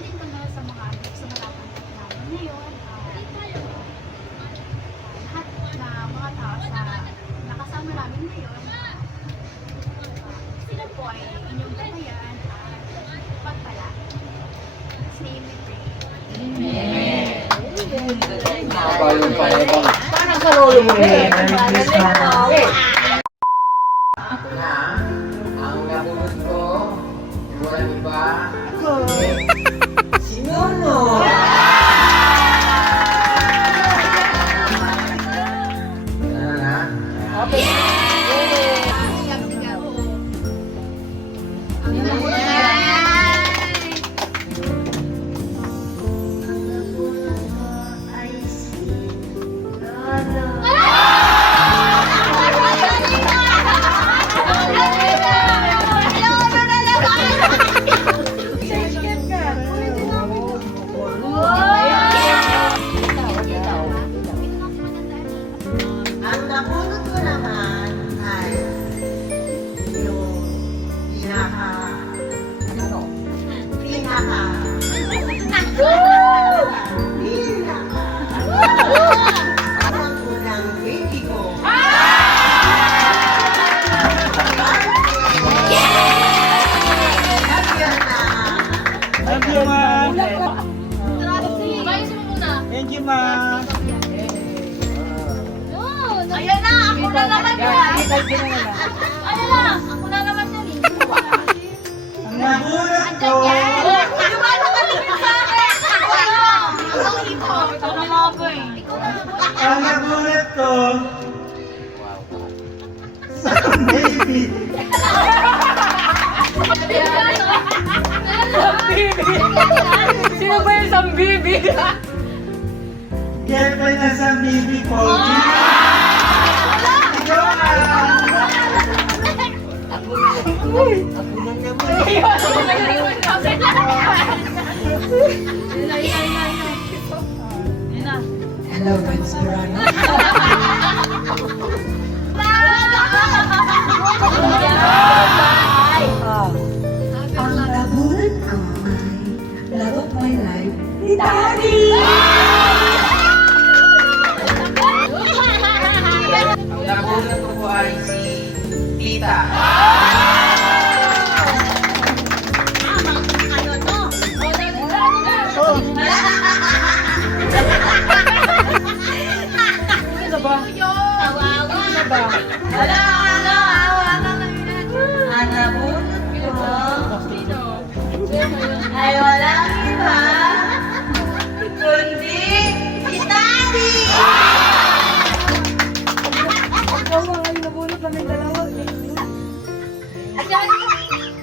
din kami sa mga natanggap namin ngayon. Lahat na mga tao sa nakasama namin ngayon, sila po ay inyong gatayan at pagpala. Sa name we pray. Parang sa lolo mo rin. Ang nabunod ko, walang iba. Si Nono. Ano na? Okay. Sigap, sigap. Ang nabunot ko naman ay yung pinaka ang unang baby ko. Thank you, ma. Ayusin mo muna. Thank you, ma. Ayan na, ako na naman yan. Ano lang, ako na naman yan. Ang nabunot ko. Ang nabunot ko. Sa baby. Sino ba yung isang bibi? Girlfriend na sa baby ko. Ikaw Hello, Vince Morano. Ang nabunot ko ay love of my life ni Daddy! Ang nabunod ko po ay si Tita. Ang nabunot ko ay walang iba kundi si Daddy!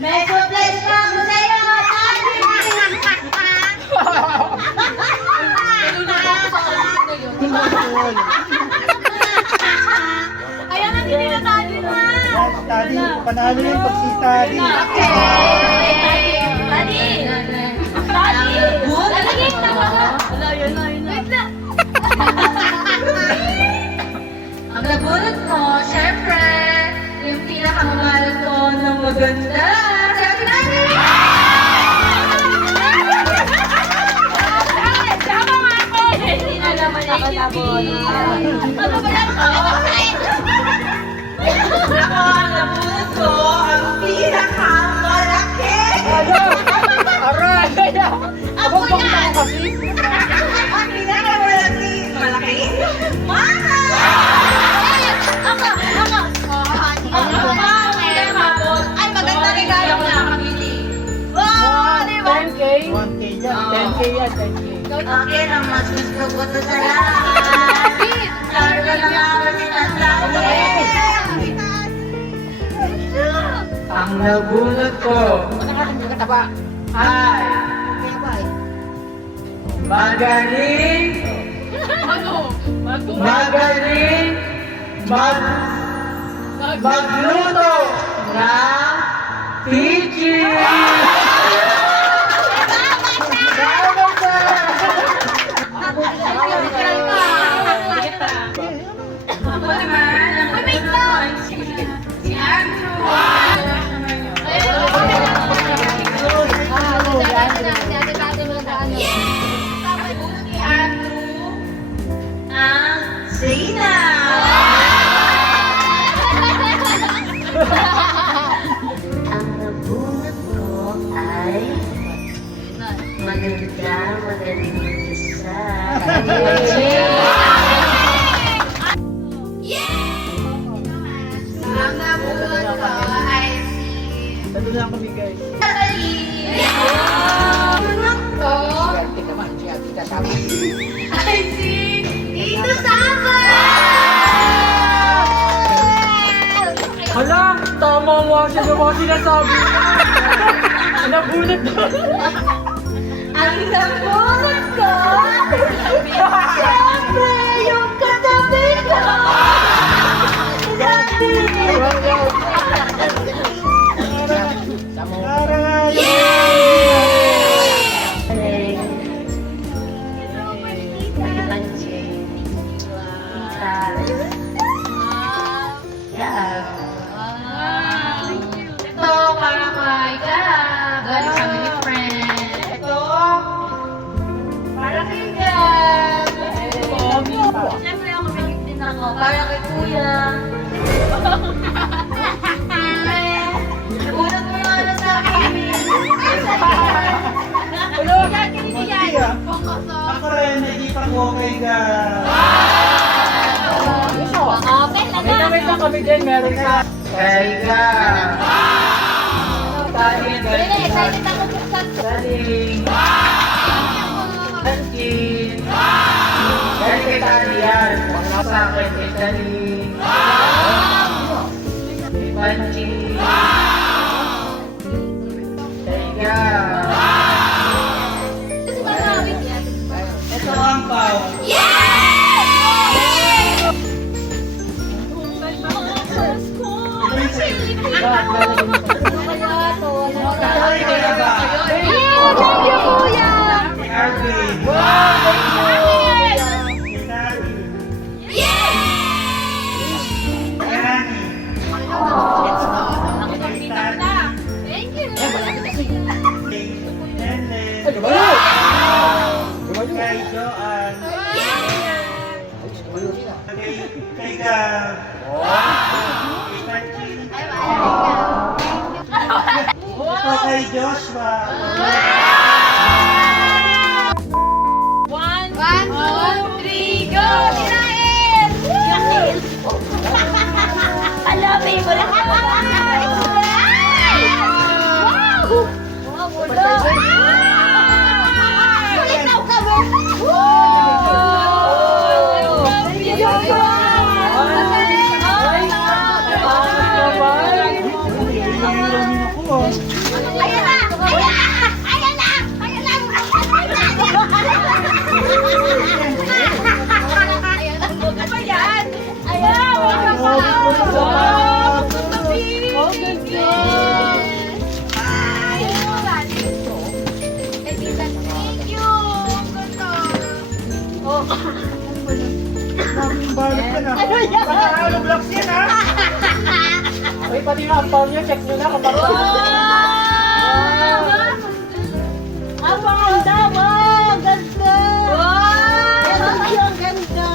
May surprise pa ako sa'yo, Daddy! Ayan na, hindi na tayo na. Tadi, panalo yung pagsitari. Daddy! Daddy! Lalagay na ba? Wala, yun na, yun na. Wait na. Ang nabunot ko, syempre, yung pinakamamahal ko ng maganda. Sabi namin! Tama nga ako! Hindi na naman ako nabunot. Ano ba yan? Ako ang nabunot ko, ang pinakamalaki! Aray! Ako yan! Ang pinakamalaki! Malaki? Mama! Ako! Ay, maganda regalo na kabili. Wow! Di ba? 10K? 1K yan. 10K yan, 10K. Okay, ang mas gusto ko to sa lahat. Lalo na lang ako si Tatay. Ang nabunot ko ay magaling magluto ng Fiji! Ako naman, ang Wait lang! si Andrew. Ayun! maganda, magaling mag-isa. Ang nabulot ko ay si Ito na kami guys. Natalie. Anak ko ay si Tito Summer. Hala, tama mo siya sa mga sinasabi. Nabunot na. Ang nabulot ko, siyempre, yung katabi ko. Ito, para kay Gab. Galing sa mini friend. Ito, para kay Gab. Siyempre ako may gift din ako. Para kay Kuya. Nabunot mo yung ano sa akin. Ako rin, hindi pa okay ka. Open na May na. nawit lang kami din, meron sa... Kaiga. Galing, Really, excited ako buksan. galing. Tankin. Galing kay Tani yan. Mga sa akin kay Tani. Kay Panchi. Kaiga. Kasi marami yan. Ito ang pao. Sorry ka na ba? Thank you, kuya! Kay Arvin. Kay Tati. Kay Rani. Kay Tati. Thank you! Kay Nene. Kay Joanne. Kay Gab. Kay Panchi. Ito kay Joshua. One, two, three, go! Kirain! Kirain! Alamin mo na! Wow! Wow, wala! Ikaw ka ba? Wow! Thank you, Ayan na! Ayan na! Ayan na! Ayan na! Ayan na! Ano ba yan? Ayan! Wow! Thank you! Thank you! Ganda! Oh! Daming balot ka na. Ano yan? Panalo blocks yan ha. Uy, pati na ang pao niya, check nyo na kung bakit. Ang maganda! Wow! Ganda! Wow! Ang ganda!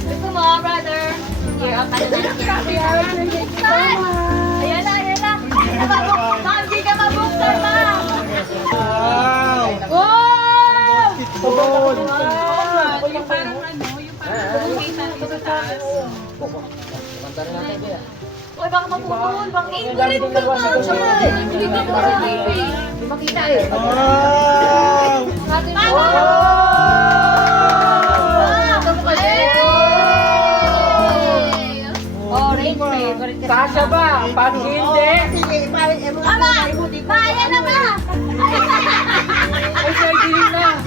Gusto mo, brother? Here, ang Ayan na, ayan na! Ma'am, di ka mabuksan, ma'am! Wow. Wow! Tubod! Yung parang ano, yung parang kita sa taas. Uy, baka mapupul, baka ingulit ka pa siya. Hindi ka pa sa TV. Hindi makita eh. Wow. Orange favorite. Sasha ba? Pag hindi, Ama! Maya na ba? ay siya giling na.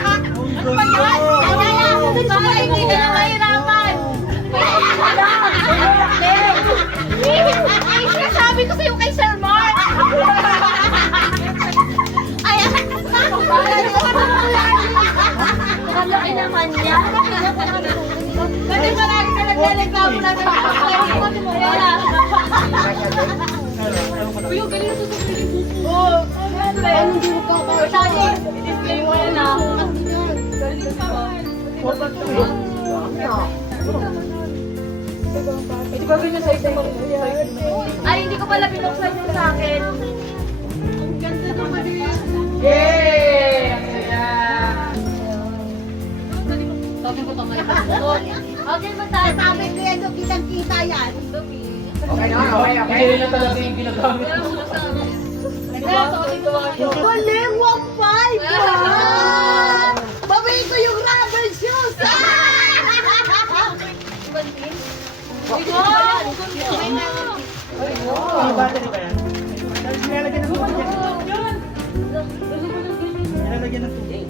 Ano ba yan? Ano lang? Baka hindi ka na mahirapan. Ay, sinasabi ko sa'yo kay Sir Mark. Ayan. Ang laki naman niya. Kasi marami ka nagreklamo na wala. Uy, yung galing ito sa piling ko. Oo. Ano hindi mo kakain? Shani, i-display mo yan ah. Galing pa man. Ito ba ganyan sa isang Ay, hindi ko pala binuksan yung sa akin. Ang ganda naman eh. Lagyan mo tayo. Sabi ko yan, kitang-kita yan. Okay na, okay, okay. Hindi na talaga yung ginagamit. Galing, 1.5! Babayin ko yung rubber shoes! May battery ba yan? Nilalagyan ng tubig yan. Nilalagyan ng tubig.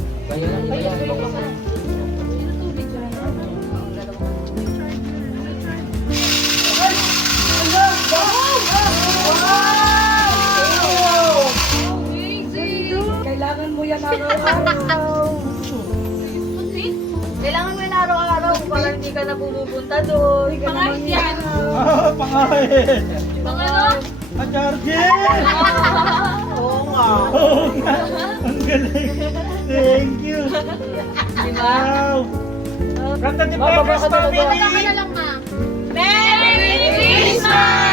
Kailangan mo yan araw-araw. Kailangan mo yan araw-araw para hindi ka na bumupunta doon. Pangahit yan. Pangahit! Pangahit? Charger! Oo nga. Oo nga. Ang galing. Thank you. Wow. From the Defenders family. Merry Christmas!